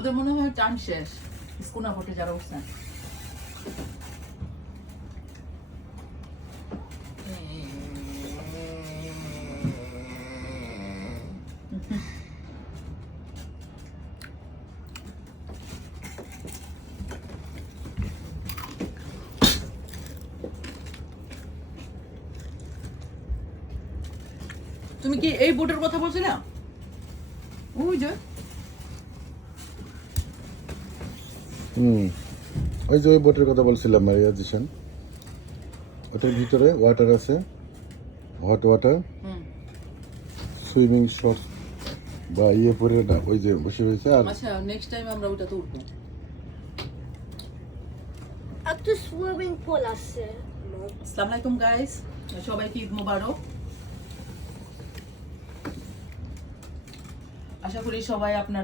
ওদের মনে হয় টাইম শেষ স্কুনা ভোটে যারা উঠছেন। তুমি কি এই বোটের কথা বলছিলে? ওই যে ওই যে ওই বোটের কথা বলছিলাম মারিয়া জিশান, ওটার ভিতরে ওয়াটার আছে, হট ওয়াটার, সুইমিং শর্টস বা ইয়ে পরে না, ওই যে বসে রয়েছে। আর আচ্ছা নেক্সট টাইম আমরা ওটাতে উঠবো। একটা সুইমিং পুল আছে। আসসালামু আলাইকুম গাইস, সবাইকে ঈদ মোবারক। আশা করি সবাই আপনারা